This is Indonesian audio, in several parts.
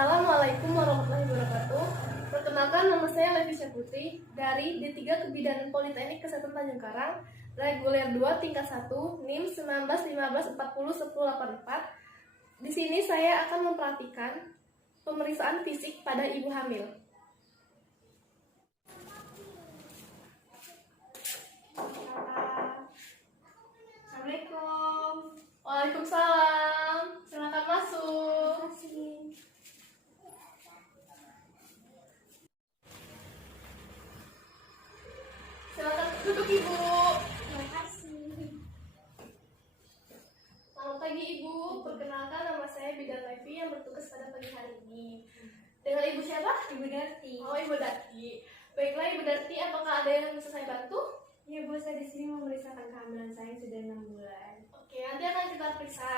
Assalamualaikum warahmatullahi wabarakatuh. Perkenalkan, nama saya Levisya Putri dari D3 Kebidanan Politeknik Kesehatan Tanjung Karang, reguler 2 tingkat 1, NIM 1915401084. Di sini saya akan memperhatikan pemeriksaan fisik pada ibu hamil. Assalamualaikum. Waalaikumsalam. Silakan masuk. Terima kasih. Silakan duduk, Ibu. Terima kasih. Selamat pagi, Ibu. Perkenalkan, nama saya Bidan Levi yang bertugas pada pagi hari ini. Dengan Ibu siapa? Ibu Darti. Oh, Ibu Darti. Baiklah, Ibu Darti, apakah ada yang bisa saya bantu? Ya Bu, saya di sini memeriksakan kehamilan saya yang sudah 6 bulan. Oke, nanti akan kita periksa.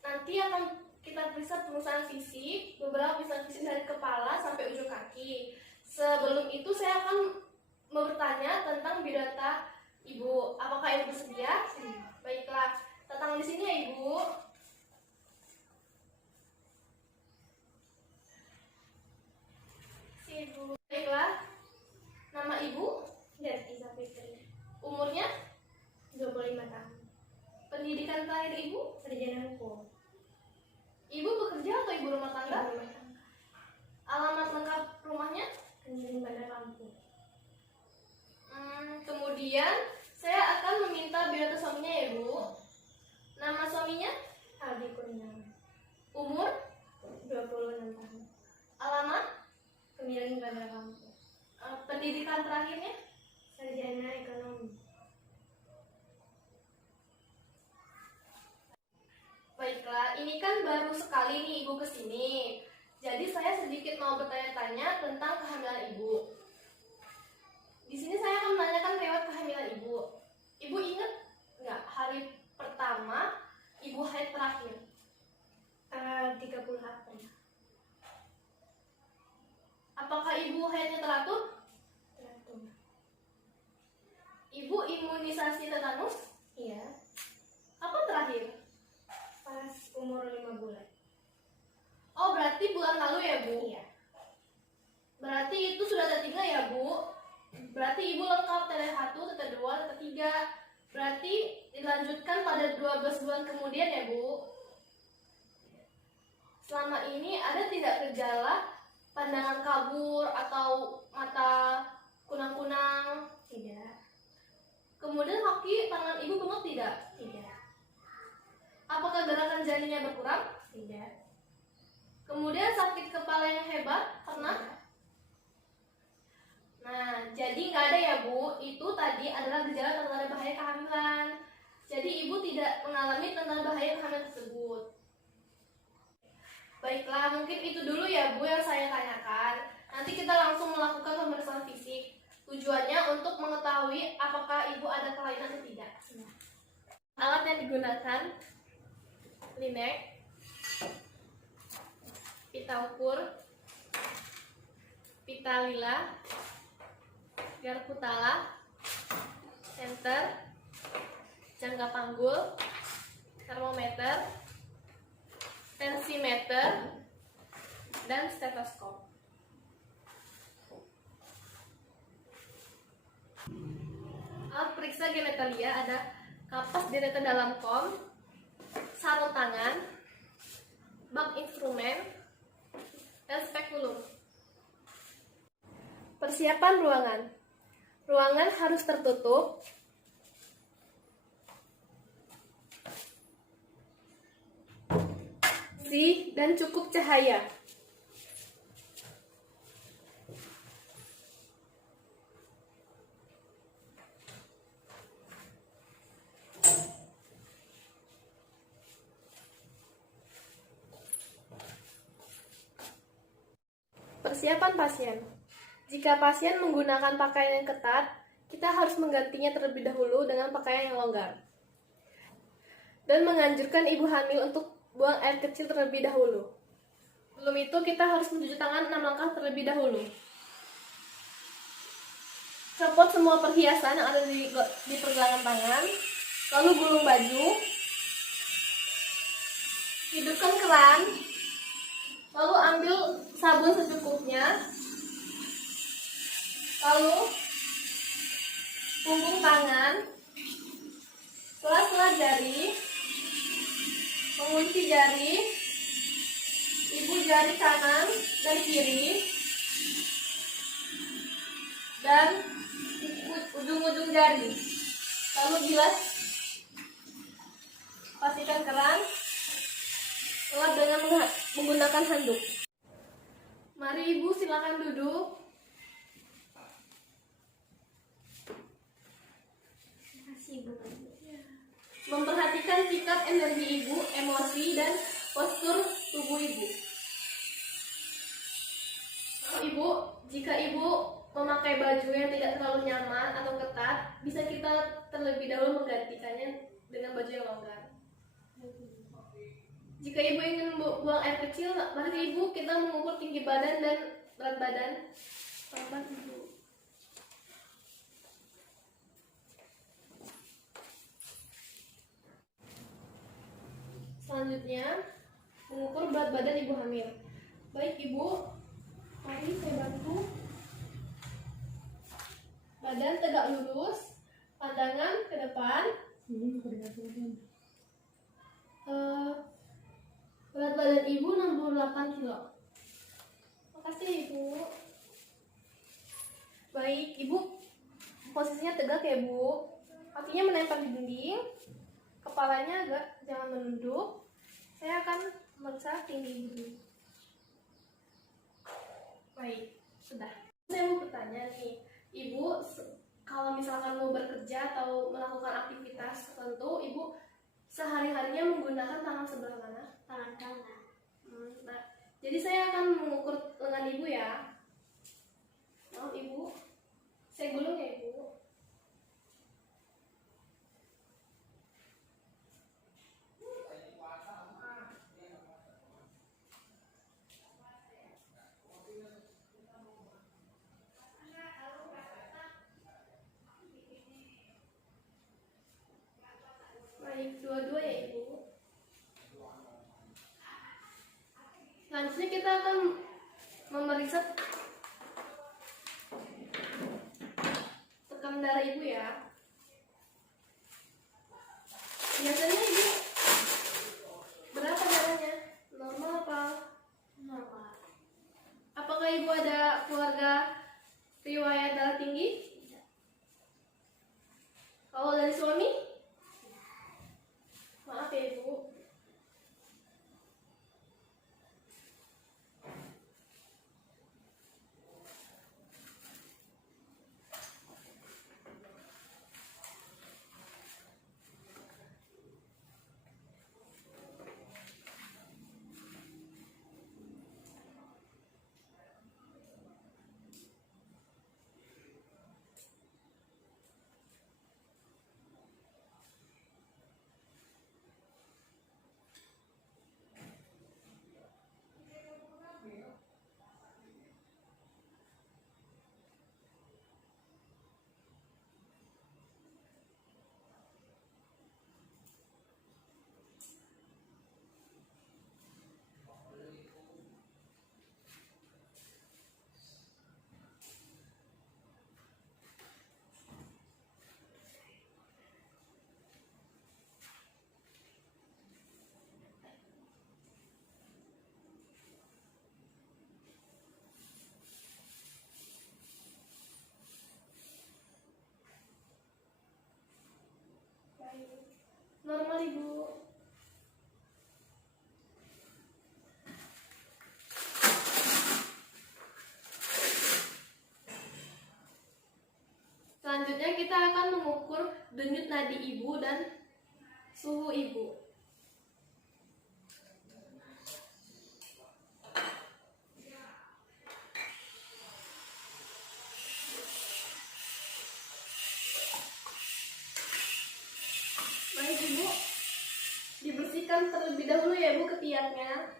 Nanti akan kita periksa pemeriksaan fisik, beberapa pemeriksaan fisik dari kepala sampai ujung kaki. Sebelum itu saya akan bertanya tentang biodata Ibu. Apakah Ibu bersedia? Baiklah, datang di sini ya, Ibu. Si Ibu. Baiklah. Nama Ibu? Darti Sapitri. Umurnya? 25 tahun. Pendidikan terakhir Ibu? Sarjana hukum. Ibu bekerja atau ibu rumah tangga? Ibu rumah tangga. Alamat lengkap rumahnya? Kenjarin Bandar Lampung. Kemudian saya akan meminta biodata suaminya ya, Bu. Nama suaminya? Aldi Kurniawan. Umur? 26 tahun. Alamat? Kenjarin Bandar Lampung. Pendidikan terakhirnya? Sarjana ekonomi. Baiklah, ini kan baru sekali nih Ibu kesini. Jadi saya sedikit mau bertanya-tanya tentang kehamilan Ibu. Di sini saya akan menanyakan riwayat kehamilan Ibu. Ibu ingat nggak hari pertama Ibu haid terakhir? Tanggal 30 April. Apakah Ibu haidnya teratur? Teratur. Ibu imunisasi tetanus? Iya. Kapan terakhir? Pas umur 5 bulan. Oh, berarti bulan lalu ya, Bu? Iya. Berarti itu sudah ada 3 ya, Bu? Berarti Ibu lengkap TT1, TT2, TT3. Berarti dilanjutkan pada 12 bulan kemudian ya, Bu? Selama ini ada tidak gejala pandangan kabur atau mata kunang-kunang? Tidak. Kemudian kaki tangan Ibu bengkak tidak? Tidak. Apakah gerakan jarinya berkurang? Tidak. Kemudian sakit kepala yang hebat? Pernah? Nah, jadi nggak ada ya, Bu. Itu tadi adalah gejala tanda bahaya kehamilan. Jadi Ibu tidak mengalami tanda bahaya kehamilan tersebut. Baiklah, mungkin itu dulu ya, Bu, yang saya tanyakan. Nanti kita langsung melakukan pemeriksaan fisik. Tujuannya untuk mengetahui apakah Ibu ada kelainan atau tidak. Alat yang digunakan: linek, pita ukur, pita lila, garpu tala, senter, jangka panggul, termometer, tensimeter, dan stetoskop. Alat periksa genitalia ada kapas direter dalam kom, sarung tangan, bak instrumen, dan spekulum. Persiapan ruangan. Ruangan harus tertutup. Bersih dan cukup cahaya. Persiapan pasien. Jika pasien menggunakan pakaian yang ketat, kita harus menggantinya terlebih dahulu dengan pakaian yang longgar. Dan menganjurkan ibu hamil untuk buang air kecil terlebih dahulu. Sebelum itu kita harus mencuci tangan 6 langkah terlebih dahulu. Copot semua perhiasan yang ada di pergelangan tangan, lalu gulung baju, hidupkan keran, lalu ambil sabun secukupnya. Lalu punggung tangan, sela-sela jari, mengunci jari, ibu jari kanan dan kiri, dan ujung-ujung jari. Lalu bilas, pastikan keran, lap dengan menggunakan handuk. Mari ibu silakan duduk. Memperhatikan sikap energi ibu, emosi, dan postur tubuh ibu. Ibu, jika ibu memakai baju yang tidak terlalu nyaman atau ketat, bisa kita terlebih dahulu menggantikannya dengan baju yang longgar. Jika ibu ingin buang air kecil, mari ibu kita mengukur tinggi badan dan berat badan. Pelan-pelan ibu. Selanjutnya, mengukur berat badan ibu hamil. Baik ibu, mari saya bantu. Badan tegak lurus, pandangan ke depan. Berat badan ibu 68 kilo. Makasih ibu. Baik, ibu posisinya tegak ya bu. Kakinya menempel di dinding, kepalanya agak jangan menunduk. Saya akan memeriksa tinggi ibu. Baik, sudah. Saya mau bertanya nih, ibu kalau misalkan mau bekerja atau melakukan aktivitas tertentu, ibu sehari-harinya menggunakan tangan sebelah mana? Tangan kanan. Nah, jadi saya akan mengukur lengan ibu ya. Mau ibu, saya gulung ya ibu. Baik, dua-dua ya ibu. Selanjutnya kita akan memeriksa tekanan darah ibu ya. Biasanya ibu berapa darahnya? Normal apa? Normal. Apakah ibu ada keluarga riwayat darah tinggi? Tidak. Kalau dari suami? Maaf ya ibu. Normal ibu. Selanjutnya kita akan mengukur denyut nadi ibu dan suhu ibu. Baik ibu, dibersihkan terlebih dahulu ya ibu ketiaknya.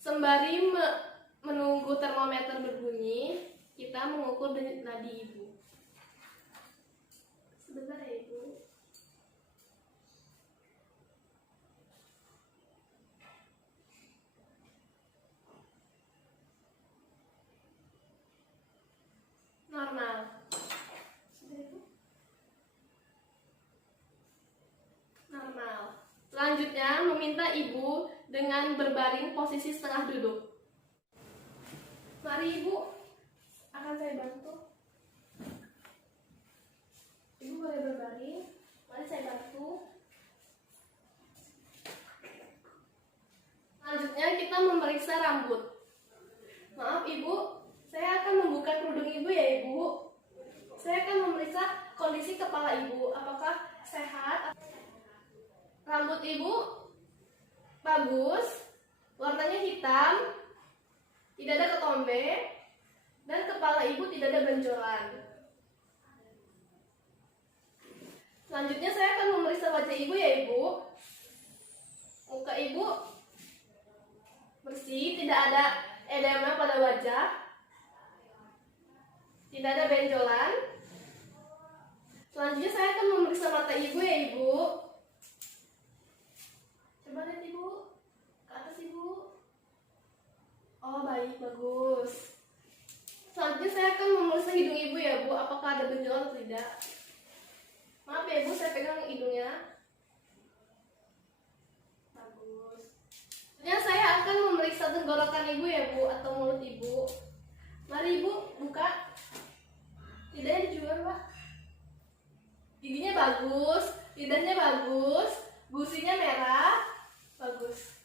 Sembari menunggu termometer berbunyi, kita mengukur denyut nadi ibu. Sebentar ya ibu. Selanjutnya, meminta ibu dengan berbaring posisi setengah duduk. Mari ibu, akan saya bantu. Ibu boleh berbaring. Mari saya bantu. Selanjutnya kita memeriksa rambut. Maaf ibu, saya akan membuka kerudung ibu ya ibu. Saya akan memeriksa kondisi kepala ibu, apakah sehat. Rambut ibu bagus, warnanya hitam, tidak ada ketombe, dan kepala ibu tidak ada benjolan. Selanjutnya saya akan memeriksa wajah ibu ya ibu. Muka ibu bersih, tidak ada edema pada wajah, tidak ada benjolan. Selanjutnya saya akan memeriksa mata ibu ya ibu. Coba lihat ibu, ke atas ibu. Oh baik, bagus. Selanjutnya saya akan memeriksa hidung ibu ya bu, apakah ada benjolan atau tidak. Maaf ya ibu, saya pegang hidungnya. Bagus. Selanjutnya saya akan memeriksa tenggorokan ibu ya bu, atau mulut ibu. Mari ibu, buka. Lidahnya dijual pak. Giginya bagus, lidahnya bagus, gusinya merah, bagus.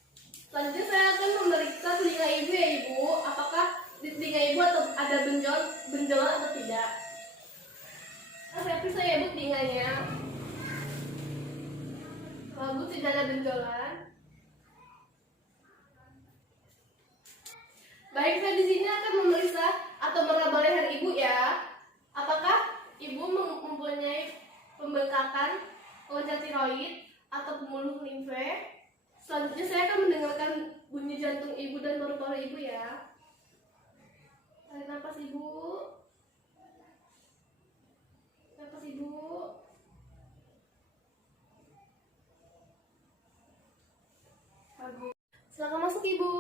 Selanjutnya saya akan memeriksa telinga ibu ya ibu, apakah di telinga ibu atau ada benjolan atau tidak. Nah, saya periksa ya ibu telinganya. Bagus, tidak ada benjolan. Baik, saya di sini akan memeriksa atau meraba leher ibu ya. Apakah ibu mempunyai pembengkakan kelenjar tiroid atau pembuluh limfe? Selanjutnya saya akan mendengarkan bunyi jantung ibu dan paru-paru ibu ya. Tarik nafas ibu. Nafas ibu. Bagus. Silakan masuk ibu.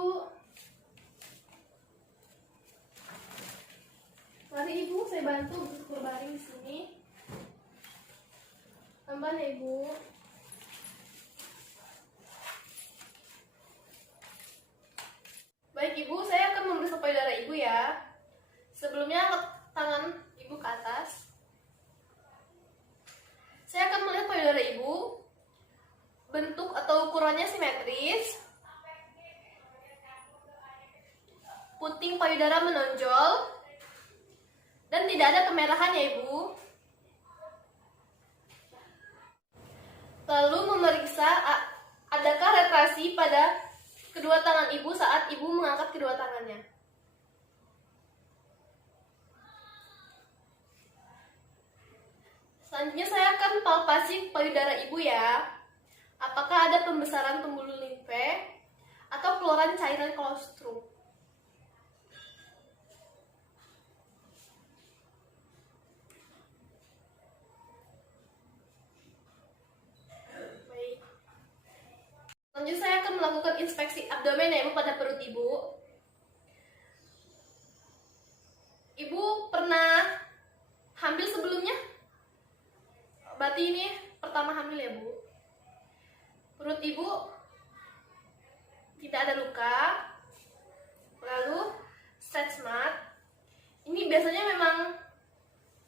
Mari ibu, saya bantu untuk berbaring di sini. Tambahan ya ibu. Baik ibu, saya akan memeriksa payudara ibu ya. Sebelumnya angkat tangan ibu ke atas. Saya akan melihat payudara ibu. Bentuk atau ukurannya simetris. Puting payudara menonjol. Dan tidak ada kemerahan ya ibu. Lalu memeriksa adakah retraksi pada kedua tangan ibu saat ibu mengangkat kedua tangannya. Selanjutnya saya akan palpasi payudara ibu ya. Apakah ada pembesaran pembuluh limfe atau keluaran cairan kolostrum. Selanjutnya saya akan melakukan inspeksi abdomen ya ibu pada perut ibu. Ibu pernah hamil sebelumnya? Berarti ini pertama hamil ya bu. Perut ibu tidak ada luka. Lalu stretch mark. Ini biasanya memang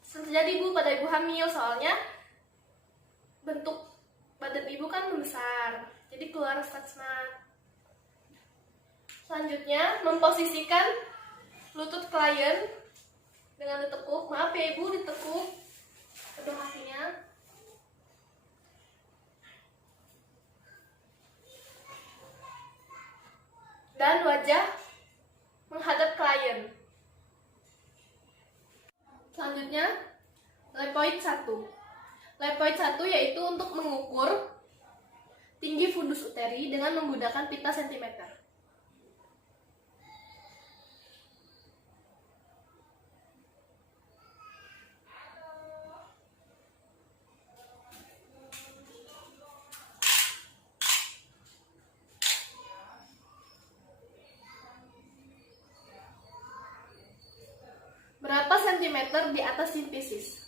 terjadi bu pada ibu hamil, soalnya bentuk badan ibu kan membesar. Jadi keluar stretch mark. Selanjutnya memposisikan lutut klien dengan ditekuk. Maaf ya ibu, ditekuk kedua kakinya. Dan wajah menghadap klien. Selanjutnya lepoid 1. Lepoid 1 yaitu untuk mengukur tinggi fundus uteri dengan menggunakan pita sentimeter. Berapa sentimeter di atas simfisis?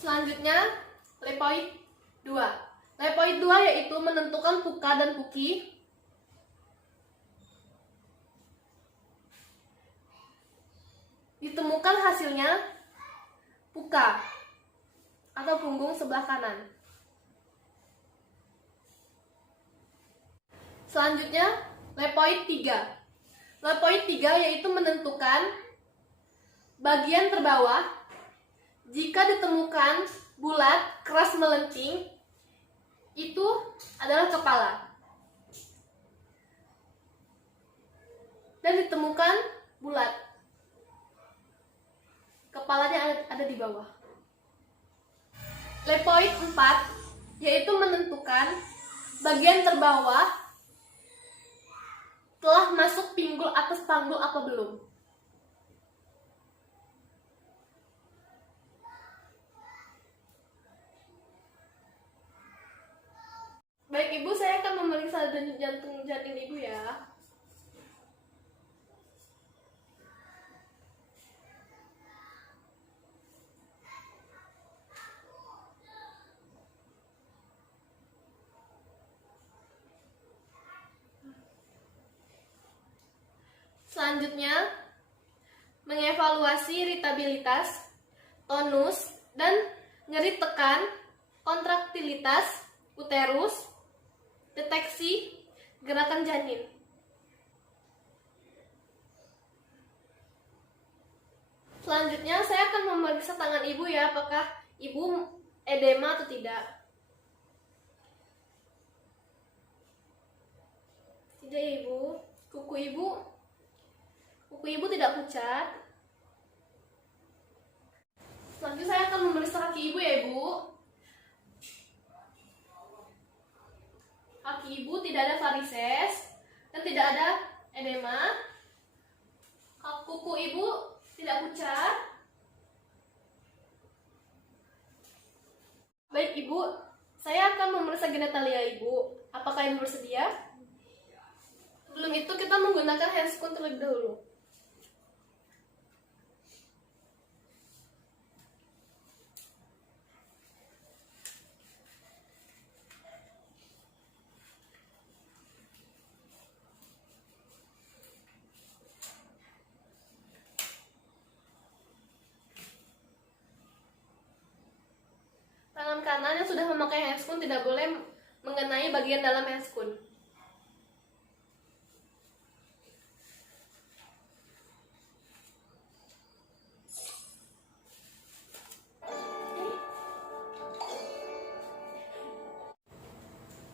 Selanjutnya, lepoid 2. Lepoid 2 yaitu menentukan puka dan puki. Ditemukan hasilnya puka atau punggung sebelah kanan. Selanjutnya, lepoid 3. Lepoid 3 yaitu menentukan bagian terbawah. Jika ditemukan bulat, keras melenting, itu adalah kepala. Dan ditemukan bulat, kepalanya ada di bawah. Lepoid 4 yaitu menentukan bagian terbawah telah masuk pinggul atas panggul apa belum. Baik Ibu, saya akan memeriksa jantung janin Ibu ya. Selanjutnya, mengevaluasi iritabilitas, tonus, dan nyeri tekan, kontraktilitas, uterus, deteksi, gerakan janin. Selanjutnya, saya akan memeriksa tangan Ibu ya, apakah Ibu edema atau tidak. Tidak ya Ibu, kuku Ibu tidak pucat. Selanjutnya saya akan memeriksa kaki Ibu ya Ibu. Kaki Ibu tidak ada varises dan tidak ada edema. Kuku Ibu tidak pucat. Baik Ibu, saya akan memeriksa genitalia Ibu. Apakah Ibu bersedia? Sebelum itu kita menggunakan handscoon terlebih dahulu. Tangan kanan yang sudah memakai handscoon tidak boleh mengenai bagian dalam handscoon.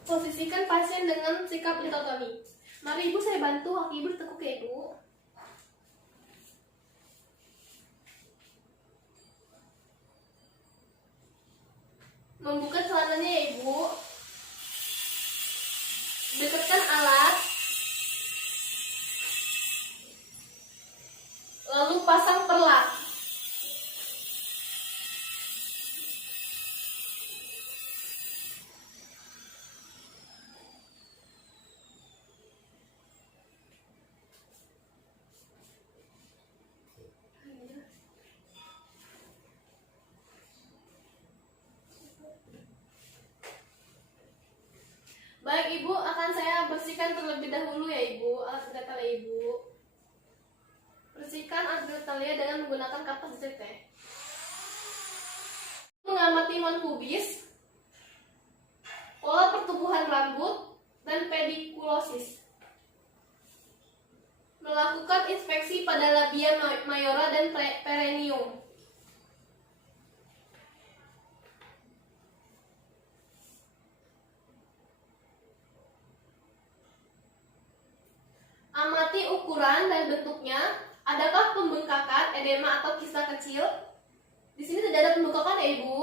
Posisikan pasien dengan sikap litotomi. Mari Ibu, saya bantu. Kaki Ibu ditekuk ya Ibu. Membuka celananya ya Ibu. Dekatkan alat. Lalu pasang perlat. Baik Ibu, akan saya bersihkan terlebih dahulu ya Ibu alat genitalia Ibu. Bersihkan alat genitalia dengan menggunakan kapas JT. Mengamati non pubis, pola pertumbuhan rambut, dan pedikulosis. Melakukan inspeksi pada labia mayora dan perineum. Amati ukuran dan bentuknya. Adakah pembengkakan, edema, atau kista kecil? Di sini tidak ada pembengkakan ya Ibu.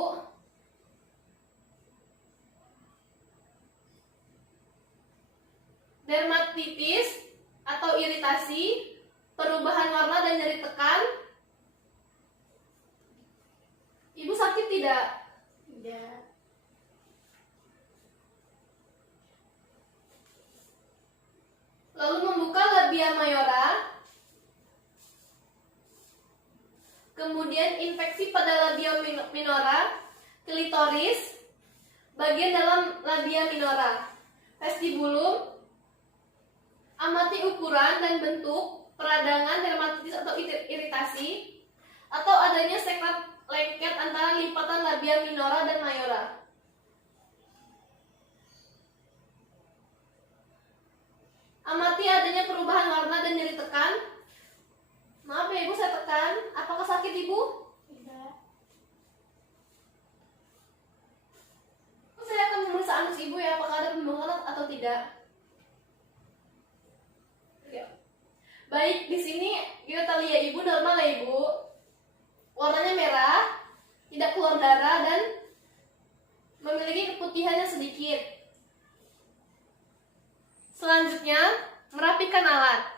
Dermatitis atau iritasi, perubahan warna dan nyeri tekan. Ibu sakit tidak? Tidak. Lalu membuka labia mayora. Kemudian infeksi pada labia minora klitoris, bagian dalam labia minora, vestibulum. Amati ukuran dan bentuk peradangan dermatitis atau iritasi atau adanya sekret lengket antara lipatan labia minora dan mayora. Amati adanya perubahan warna dan nyeri tekan. Maaf ya ibu, saya tekan. Apakah sakit ibu? Tidak. Saya akan memeriksa anus ibu ya, apakah ada pembengkakan atau tidak. Ya. Baik, di sini kita lihat ibu normal ya ibu. Warnanya merah, tidak keluar darah dan memiliki keputihan yang sedikit. Selanjutnya, merapikan alat.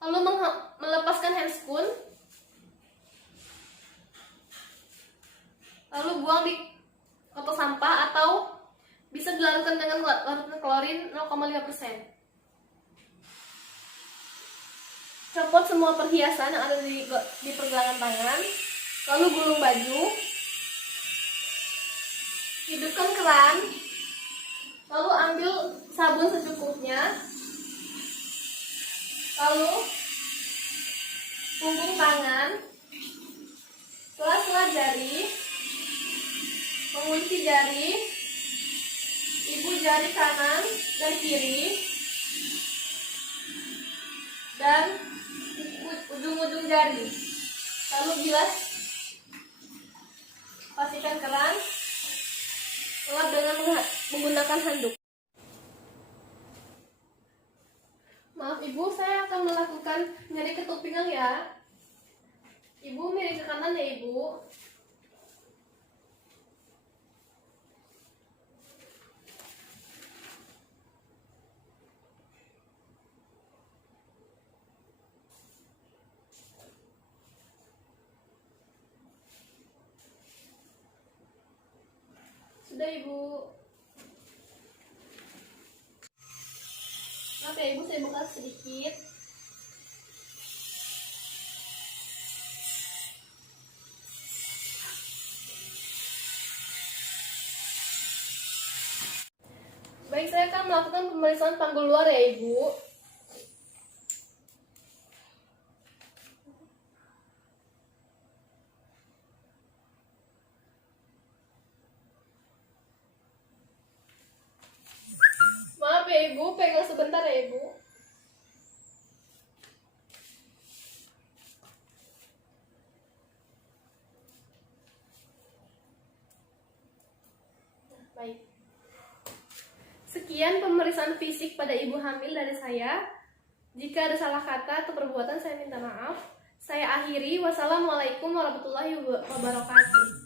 Lalu melepaskan handscoon. Lalu buang di kotak sampah atau bisa dilarutkan dengan larutan klorin 0,5%. Copot semua perhiasan yang ada di pergelangan tangan. Lalu gulung baju. Hidupkan keran. Lalu ambil sabun secukupnya. Lalu punggung tangan, sela-sela jari, mengunci jari, ibu jari kanan dan kiri, dan ujung-ujung jari. Lalu bilas, pastikan keran, lap dengan menggunakan handuk. Maaf ibu, saya akan melakukan nyeri ketuk pinggang ya. Ibu miring ke kanan ya ibu. Sudah ibu. Maaf ya ibu, saya buka sedikit. Baik, saya akan melakukan pemeriksaan panggul luar ya ibu. Maaf ya ibu, pegang sebentar ya ibu. Baik. Sekian pemeriksaan fisik pada ibu hamil dari saya. Jika ada salah kata atau perbuatan, saya minta maaf. Saya akhiri. Wassalamualaikum warahmatullahi wabarakatuh.